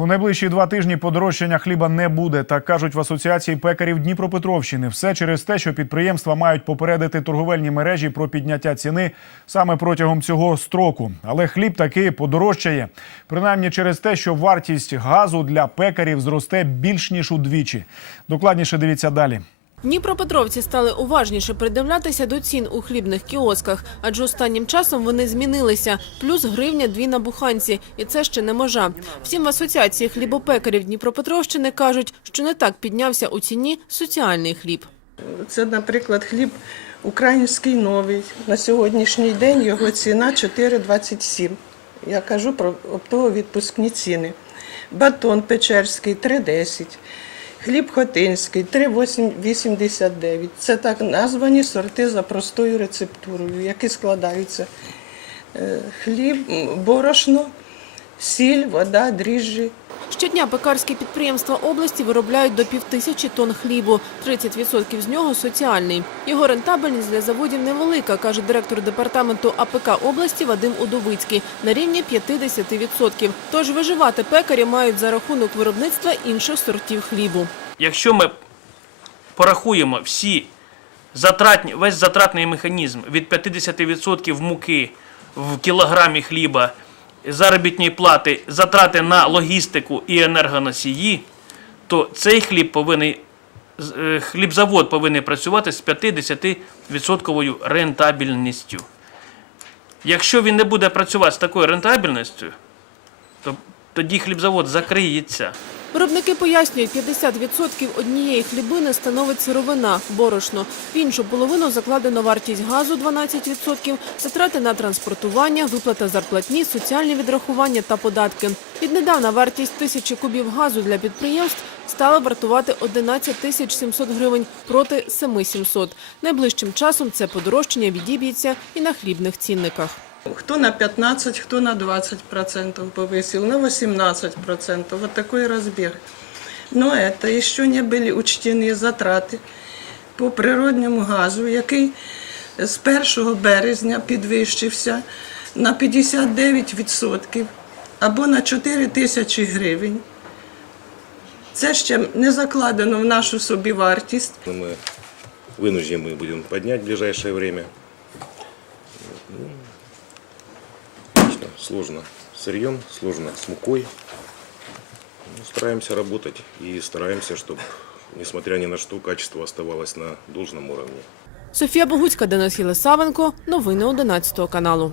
У найближчі два тижні подорожчання хліба не буде, так кажуть в асоціації пекарів Дніпропетровщини. Все через те, що підприємства мають попередити торговельні мережі про підняття ціни саме протягом цього строку. Але хліб таки подорожчає, принаймні через те, що вартість газу для пекарів зросте більш ніж удвічі. Докладніше дивіться далі. Дніпропетровці стали уважніше придивлятися до цін у хлібних кіосках, адже останнім часом вони змінилися. Плюс гривня дві на буханці, і це ще не межа. Втім, в асоціації хлібопекарів Дніпропетровщини кажуть, що не так піднявся у ціні соціальний хліб. Це, наприклад, хліб український новий. На сьогоднішній день його ціна 4,27. Я кажу про оптово-відпускні ціни. Батон печерський 3,10. Хліб хотинський 3,89. Це так названі сорти за простою рецептурою, які складаються. е, Хліб, борошно, сіль, вода, дріжджі. Щодня пекарські підприємства області виробляють до півтисячі тонн хлібу. 30% з нього соціальний. Його рентабельність для заводів невелика, каже директор департаменту АПК області Вадим Удовицький, на рівні 50%. Тож виживати пекарі мають за рахунок виробництва інших сортів хлібу. Якщо ми порахуємо всі затратні, весь затратний механізм від 50% муки в кілограмі хліба, заробітні плати, затрати на логістику і енергоносії, то цей хліб повинен, хлібзавод повинен працювати з 50% рентабельністю. Якщо він не буде працювати з такою рентабельністю, то тоді хлібзавод закриється. Виробники пояснюють, 50% однієї хлібини становить сировина – борошно. В іншу половину закладено вартість газу – 12%, затрати на транспортування, виплата зарплатні, соціальні відрахування та податки. Віднедавна вартість тисячі кубів газу для підприємств стала вартувати 11 тисяч 700 гривень проти 7 700. Найближчим часом це подорожчання відіб'ється і на хлібних цінниках. Хто на 15, хто на 20% повысил, на 18%. Вот такой разбег. Но это еще не были учтены затрати по природньому газу, який з 1 березня підвищився на 59% або на 4 тисячі гривень. Це ще не закладено в нашу собівартість. Но мы вынуждены будем поднять в ближайшее время. Ну, сложно с сырьем, сложно с мукой. Но стараемся работать и стараемся, чтобы, несмотря ни на что, качество оставалось на должном уровне. Софія Богуцька, Денис Єлисавенко. Новини 11 каналу.